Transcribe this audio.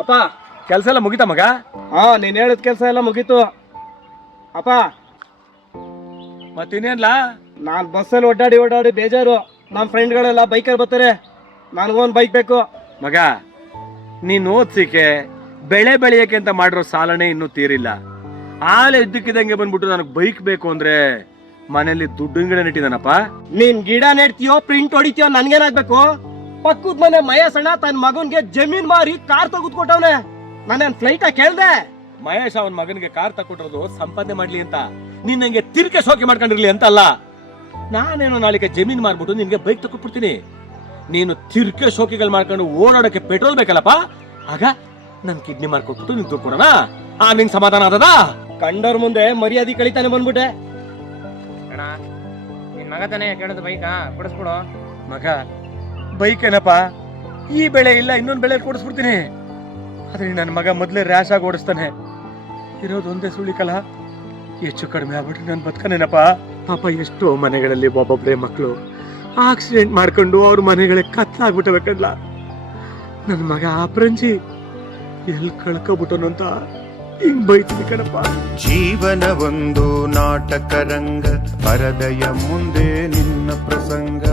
ಅಪ್ಪ ಕೆಲಸ ಎಲ್ಲ ಮುಗಿತಾ ಮಗ? ಹಾ, ನೀನ್ ಹೇಳಿದ ಕೆಲಸ ಎಲ್ಲ ಮುಗೀತು ಅಪ್ಪ. ಮತ್ತಿನ್ನೇನ್ಲಾ? ನಾನ್ ಬಸ್ಸಲ್ಲಿ ಓಡಾಡಿ ಬೇಜಾರು. ನಮ್ಮ ಫ್ರೆಂಡ್ಗಳೆಲ್ಲ ಬೈಕಲ್ಲಿ ಬರ್ತಾರೆ, ನನಗೊಂದು ಬೈಕ್ ಬೇಕು. ಮಗ, ನೀನ್ ಓದ್ಸಿಕೆ ಬೆಳೆ ಬೆಳೆಯಕ್ಕೆ ಅಂತ ಮಾಡಿರೋ ಸಾಲನೆ ಇನ್ನೂ ತೀರಿಲ್ಲ. ಆಲೆ ಇದ್ದಕ್ಕಿದಂಗೆ ಬಂದ್ಬಿಟ್ಟು ನನಗೆ ಬೈಕ್ ಬೇಕು ಅಂದ್ರೆ ಮನೆಯಲ್ಲಿ ದುಡ್ಡಿನ ಗಿಡ ನೆಟ್ಟಿದಾನಪ್ಪ. ನೀನ್ ಗಿಡ ನೆಡ್ತೀಯೋ ಪ್ರಿಂಟ್ ಹೊಡಿತೀಯೋ ನನ್ಗೇನಾಗ್ಬೇಕು? ಪಕ್ಕದ ಮನೆ ಮಹೇಶ್ ಅಣ್ಣ ತನ್ನ ಮಗನ್ಗೆ ಜಮೀನ್ ಮಾರಿ ಕಾರ್ ತಗೊಟ್ಕೊಟ್ಟವ್ನೆ. ನಾನೇನ್ ಫ್ಲೈಟ್ ಕೇಳ್ದೆ? ಮಹೇಶ್ ಅವನ ಮಗನಿಗೆ ಕಾರ್ ತಕೊಟ್ಟಿರೋದು ಸಂಪಾದನೆ ಮಾಡ್ಲಿ ಅಂತ, ನೀನ್ ನಂಗೆ ತಿರ್ಕೆ ಶೋಕಿ ಮಾಡ್ಕೊಂಡಿರ್ಲಿ ಅಂತ ಅಲ್ಲ. ನಾನೇನೋ ನಾಳೆಗೆ ಜಮೀನ್ ಮಾರ್ಬಿಟ್ಟು ನಿನ್ಗೆ ಬೈಕ್ ತಕೊಟ್ಬಿಡ್ತೀನಿ. ನೀನು ತಿರ್ಕೆ ಶೋಕಿಗಳು ಮಾಡ್ಕೊಂಡು ಓಡಾಡಕ್ಕೆ ಪೆಟ್ರೋಲ್ ಬೇಕಲ್ಲಪ್ಪ. ಆಗ ನನ್ ಕಿಡ್ನಿ ಮಾರ್ಕೊಟ್ಬಿಟ್ಟು ನಿನ್ ದುಡ್ಡು ಕೊಡೋಣ, ನಿಂಗೆ ಸಮಾಧಾನ ಆದದ? ಕಂಡೋರ್ ಮುಂದೆ ಮರ್ಯಾದೆ ಕಳಿತಾನೆ ಬಂದ್ಬಿಟ್ಟೆ. ಅಣ್ಣ, ನಿನ್ ಮಗ ತಾನೇ ಕೇಳೋದು ಬೈಕಾ? ಕೊಡಿಸ್ಬಿಡು. ಮಗ, ಬೈಕ್ ಏನಪ್ಪ, ಈ ಬೆಳೆ ಇಲ್ಲ ಇನ್ನೊಂದು ಬೆಳೆ ಕೊಡಿಸ್ಬಿಡ್ತೀನಿ. ಆದ್ರೆ ನನ್ನ ಮಗ ಮೊದ್ಲೇ ರ್ಯಾಶ್ ಆಗಿ ಓಡಿಸ್ತಾನೆ. ಇರೋದು ಒಂದೇ ಸುಳಿಕಲ್ಲ, ಹೆಚ್ಚು ಕಡಿಮೆ ಆಗ್ಬಿಟ್ರೆ ನಾನು ಬದುಕನೇನಪ್ಪ. ಪಾಪ ಎಷ್ಟೋ ಮನೆಗಳಲ್ಲಿ ಒಬ್ಬೊಬ್ಬರೇ ಮಕ್ಕಳು ಆಕ್ಸಿಡೆಂಟ್ ಮಾಡ್ಕೊಂಡು ಅವ್ರ ಮನೆಗಳಿಗೆ ಕತ್ಲಾಗ್ಬಿಟ್ಟವೆ ಕಡ್ಲ. ನನ್ನ ಮಗ ಅಪ್ರಂಜಿ ಎಲ್ಲಿ ಕಳ್ಕೊಬಿಟ್ಟನು ಅಂತ ಹಿಂಗ್ ಬೈತೀನಿ ಕಣಪ್ಪ. ಜೀವನ ಒಂದು ನಾಟಕ ರಂಗ, ಪರದೆಯ ಮುಂದೆ ನಿನ್ನ ಪ್ರಸಂಗ.